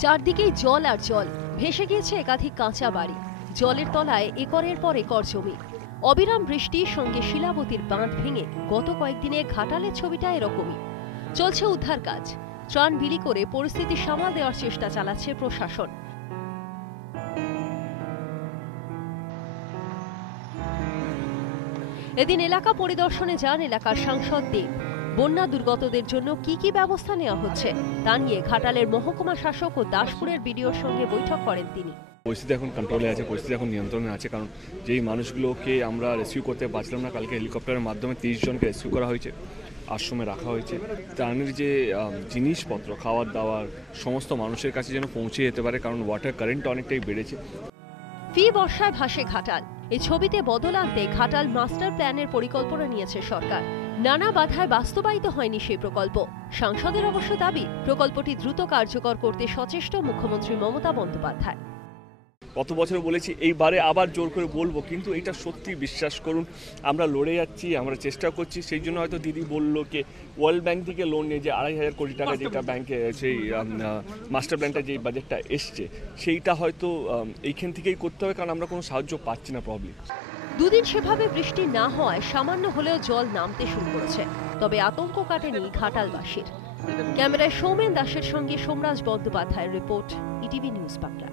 চারদিকেই জল আর জল, ভেসে গিয়েছে একাধিক কাঁচা বাড়ি। জলের তলায় একরের পর একর জমি। অবিরাম বৃষ্টির সঙ্গে শিলাবতীর বাঁধ ভেঙে গত কয়েকদিনে ঘাটালের ছবিটা এরকমই। চলছে উদ্ধার কাজ। ত্রাণ বিলি করে পরিস্থিতি সামাল দেওয়ার চেষ্টা চালাচ্ছে প্রশাসন। এদিন এলাকা পরিদর্শনে যান এলাকার সাংসদ দেব। বন্যা দুর্গতদের জন্য কি কি ব্যবস্থা নেওয়া হচ্ছে তা নিয়ে ঘাটালের মহকুমা শাসক ও দাসপুরের বিডিওর সঙ্গে বৈঠক করেন তিনি। পরিস্থিতি এখন কন্ট্রোলে আছে, পরিস্থিতি এখন নিয়ন্ত্রণে আছে, কারণ যেই মানুষগুলোকে আমরা রেস্কিউ করতে পারছিলাম না, কালকে হেলিকপ্টারের মাধ্যমে 30 জনকে রেস্কিউ করা হয়েছে, আশ্রমে রাখা হয়েছে। ত্রাণের যে জিনিসপত্র, খাওয়ার দাওয়ার সমস্ত মানুষের কাছে যেন পৌঁছে যেতে পারে, কারণ ওয়াটার কারেন্ট অনেকটাই বেড়েছে। ফি বর্ষায় ভাসে ঘাটাল, এই ছবিতে বদল আনতে ঘাটাল মাস্টার প্ল্যানের পরিকল্পনা নিয়েছে সরকার। নানা বাধায় বাস্তবায়িত হয়নি সেই প্রকল্প। সাংসদের অবশ্য দাবি, প্রকল্পটি দ্রুত কার্যকর করতে সচেষ্ট মুখ্যমন্ত্রী মমতা বন্দ্যোপাধ্যায়। গত বছর বলেছি, এইবারে আবার জোর করে বলবো, কিন্তু এটা সত্যি বিশ্বাস করুন, আমরা লড়ে যাচ্ছি, আমরা চেষ্টা করছি। সেই জন্য হয়তো দিদি বললো কি ওয়ার্ল্ড ব্যাংক থেকে লোন নিয়ে যে 2,500 কোটি টাকা যেটা ব্যাংকে সেই মাস্টার প্ল্যানটা যে বাজেটটা এসছে, সেইটা হয়তো এইখান থেকেই করতে হবে, কারণ আমরা কোনো সাহায্য পাচ্ছি না প্রবলেম। দুদিন সেভাবে বৃষ্টি না হওয়ায় সামান্য হলেও জল নামতে শুরু করেছে, তবে আতঙ্ক কাটেনি ঘাটালবাসীর। ক্যামেরায় সৌমেন দাসের সঙ্গে সোমরাজ বন্দ্যোপাধ্যায়ের রিপোর্ট, ইটিভি নিউজ বাংলা।